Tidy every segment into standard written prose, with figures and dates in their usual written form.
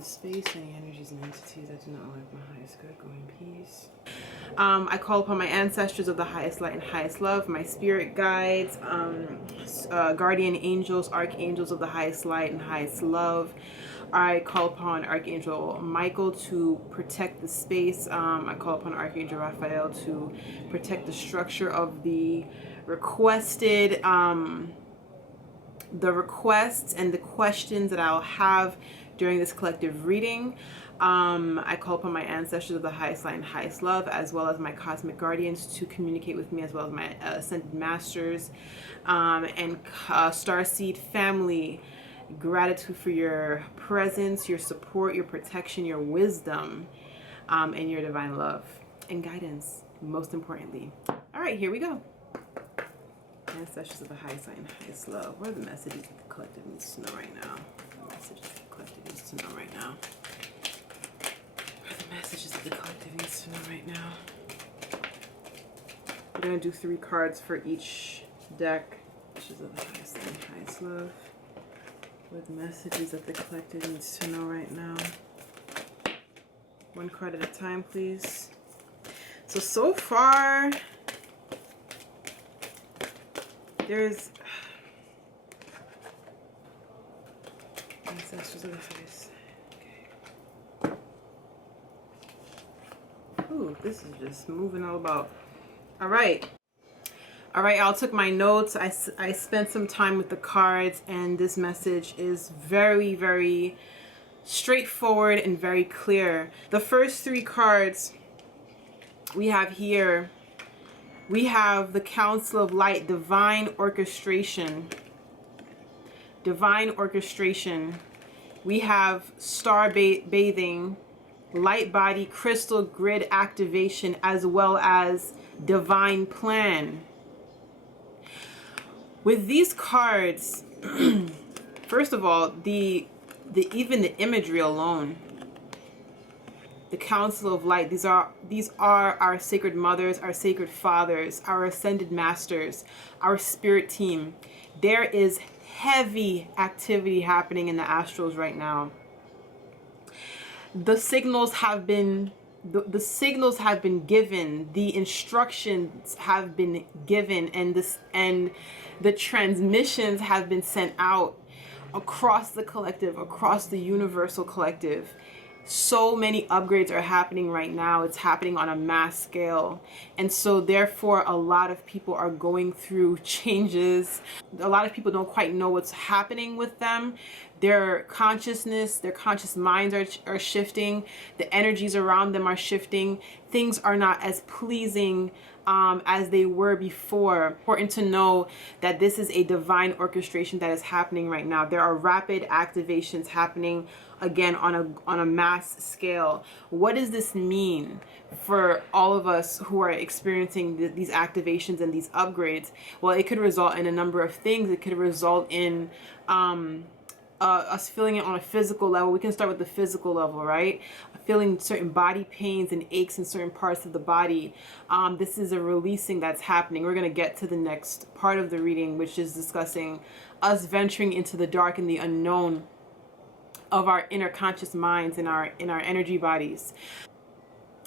the space, any energies and entities that do not like my highest good, go in peace. I call upon my ancestors of the highest light and highest love, my spirit guides, guardian angels, archangels of the highest light and highest love. I call upon Archangel Michael to protect the space. I call upon Archangel Raphael to protect the structure of the requested, the requests and the questions that I'll have during this collective reading. I call upon my ancestors of the highest light and highest love, as well as my cosmic guardians to communicate with me, as well as my ascended masters and starseed family. Gratitude for your presence, your support, your protection, your wisdom, and your divine love and guidance, most importantly. All right, here we go. Ancestors of the highest light and highest love. What are the messages that the collective needs to know right now? The messages that the collective needs to know right now. What are the messages that the collective needs to know right now? We're going to do 3 cards for each deck. Messages of the highest light and highest love. With messages that the collective needs to know right now. 1 card at a time, please. So far, there's ancestors of the highest. Okay. Ooh, this is just moving all about. All right. All right, y'all, took my notes. I spent some time with the cards, and this message is very, very straightforward and very clear. The first 3 cards we have here, we have the Council of Light, Divine Orchestration. Divine Orchestration. We have Star Bathing, Light Body, Crystal Grid Activation, as well as Divine Plan. With these cards, first of all, even the imagery alone, the Council of Light, these are our sacred mothers, our sacred fathers, our ascended masters, our spirit team. There is heavy activity happening in the astrals right now. The signals have been the signals have been given, the instructions have been given, and the transmissions have been sent out across the collective, across the universal collective. So many upgrades are happening right now. It's happening on a mass scale. And so therefore, a lot of people are going through changes. A lot of people don't quite know what's happening with them. Their consciousness, their conscious minds are shifting. The energies around them are shifting. Things are not as pleasing as they were before. Important to know that this is a divine orchestration that is happening right now. There are rapid activations happening again on a mass scale. What does this mean for all of us who are experiencing these activations and these upgrades? Well, it could result in a number of things. It could result in us feeling it on a physical level. We can start with the physical level, right? Feeling certain body pains and aches in certain parts of the body. This is a releasing that's happening. We're going to get to the next part of the reading, which is discussing us venturing into the dark and the unknown of our inner conscious minds in our energy bodies.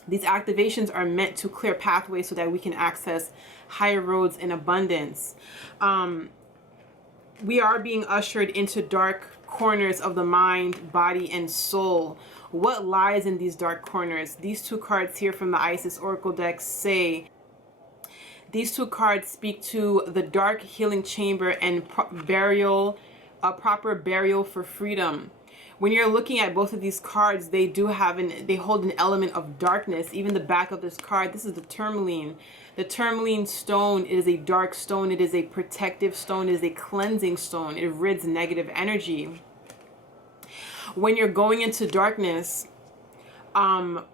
These activations are meant to clear pathways so that we can access higher roads in abundance. We are being ushered into dark corners of the mind, body, and soul. What lies in these dark corners? These 2 cards here from the Isis Oracle deck say, these 2 cards speak to the dark healing chamber and burial, proper burial for freedom. When you're looking at both of these cards, they hold an element of darkness. Even the back of this card, this is the tourmaline. The tourmaline stone is a dark stone. It is a protective stone. It is a cleansing stone. It rids negative energy. When you're going into darkness, there are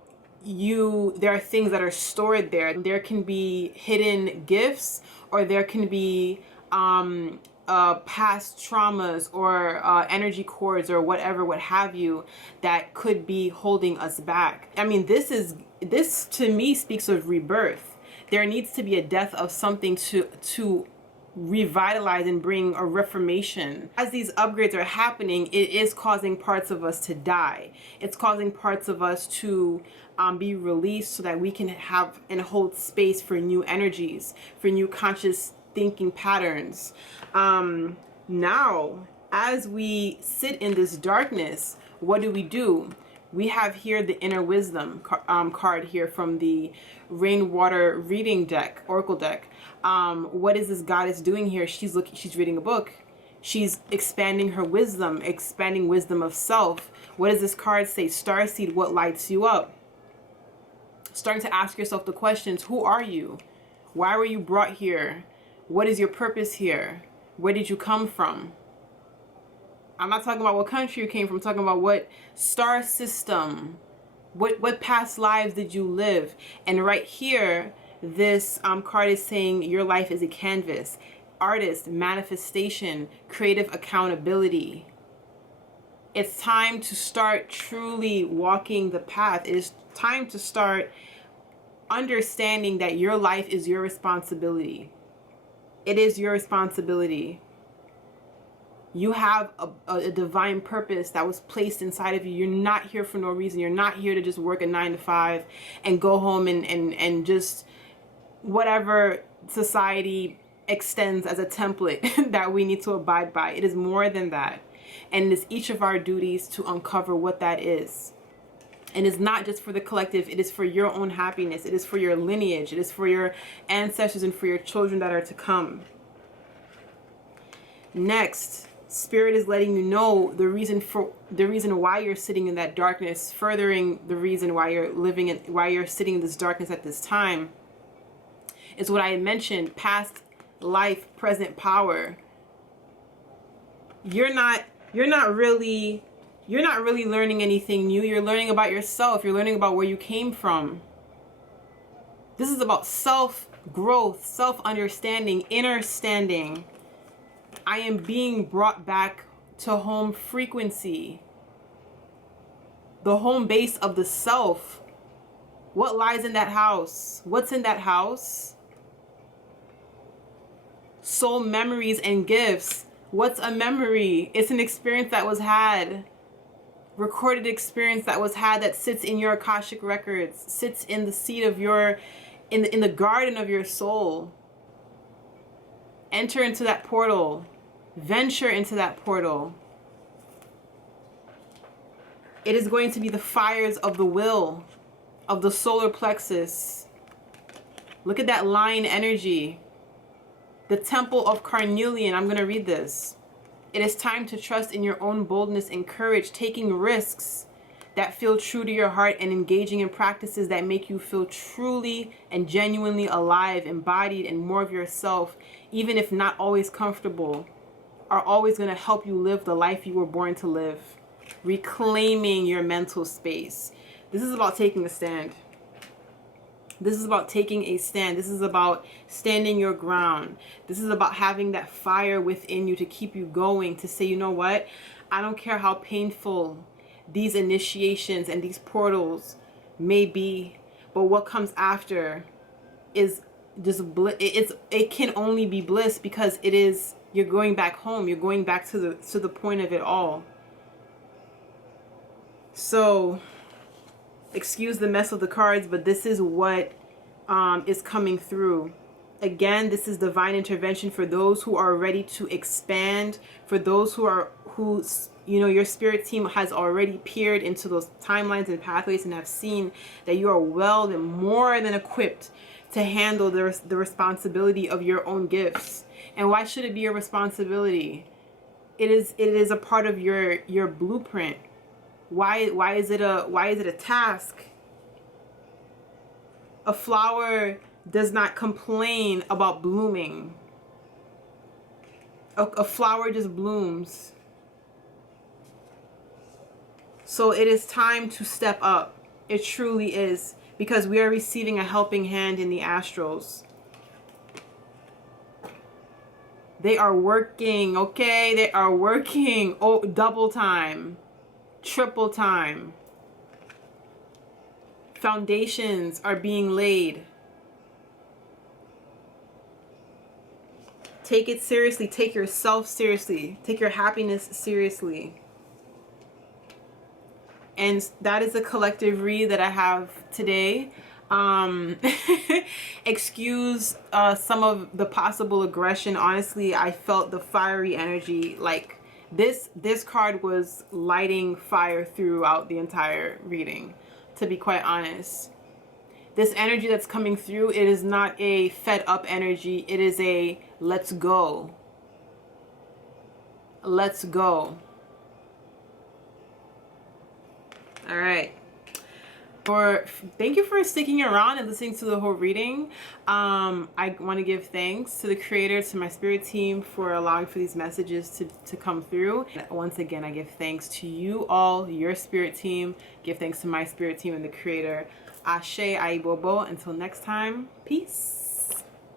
things that are stored there. There can be hidden gifts, or there can be past traumas or energy cords or whatever, what have you, that could be holding us back. I mean, this to me speaks of rebirth. There needs to be a death of something to revitalize and bring a reformation. As these upgrades are happening, it is causing parts of us to die. It's causing parts of us to be released so that we can have and hold space for new energies, for new conscious thinking patterns. Now, as we sit in this darkness, what do? We have here the inner wisdom card here from the rainwater reading deck, oracle deck. What is this goddess doing here? She's reading a book. She's expanding her wisdom, expanding wisdom of self. What does this card say? Starseed, what lights you up? Starting to ask yourself the questions: who are you? Why were you brought here? What is your purpose here? Where did you come from? I'm not talking about what country you came from. I'm talking about what star system, what past lives did you live? And right here, this card is saying your life is a canvas. Artist, manifestation, creative accountability. It's time to start truly walking the path. It is time to start understanding that your life is your responsibility. It is your responsibility. You have a divine purpose that was placed inside of you. You're not here for no reason. You're not here to just work a 9 to 5 and go home and just whatever society extends as a template that we need to abide by. It is more than that. And it is each of our duties to uncover what that is. And it's not just for the collective. It is for your own happiness. It is for your lineage. It is for your ancestors and for your children that are to come. Next, Spirit is letting you know the reason why you're sitting in that darkness, furthering the reason why you're sitting in this darkness at this time, is what I had mentioned: past life, present power. You're not really learning anything new. You're learning about yourself. You're learning about where you came from. This is about self-growth, self-understanding, inner standing. I am being brought back to home frequency, the home base of the self. What lies in that house? What's in that house? Soul memories and gifts. What's a memory? It's an experience that was had, recorded experience that was had, that sits in your Akashic records, sits in the seed of your, in the garden of your soul. Enter into that portal. Venture into that portal. It is going to be the fires of the will, of the solar plexus. Look at that lion energy. The temple of carnelian. I'm going to read this. It is time to trust in your own boldness and courage, taking risks that feel true to your heart and engaging in practices that make you feel truly and genuinely alive, embodied, and more of yourself, even if not always comfortable, are always going to help you live the life you were born to live. Reclaiming your mental space. This is about taking a stand. This is about taking a stand. This is about standing your ground. This is about having that fire within you to keep you going, to say, you know what? I don't care how painful these initiations and these portals may be, but what comes after is just it can only be bliss, because it is, you're going back home. You're going back to the point of it all. So, excuse the mess of the cards, but this is what is coming through. Again, this is divine intervention for those who are ready to expand, for those who your spirit team has already peered into those timelines and pathways and have seen that you are well and more than equipped to handle the responsibility of your own gifts. And why should it be your responsibility? It is a part of your blueprint. Why is it a task? A flower does not complain about blooming. A flower just blooms. So it is time to step up. It truly is, because we are receiving a helping hand in the astrals. They are working, okay? They are working. Oh, double time. Triple time. Foundations are being laid. Take it seriously. Take yourself seriously. Take your happiness seriously. And that is a collective read that I have today. Excuse some of the possible aggression. Honestly, I felt the fiery energy. Like this card was lighting fire throughout the entire reading, to be quite honest. This energy that's coming through, it is not a fed up energy. It is a let's go. Let's go. All right. Thank you for sticking around and listening to the whole reading. I want to give thanks to the creator, to my spirit team for allowing for these messages to come through. Once again, I give thanks to you all, your spirit team. Give thanks to my spirit team and the creator. Ashe Aibobo. Until next time, peace.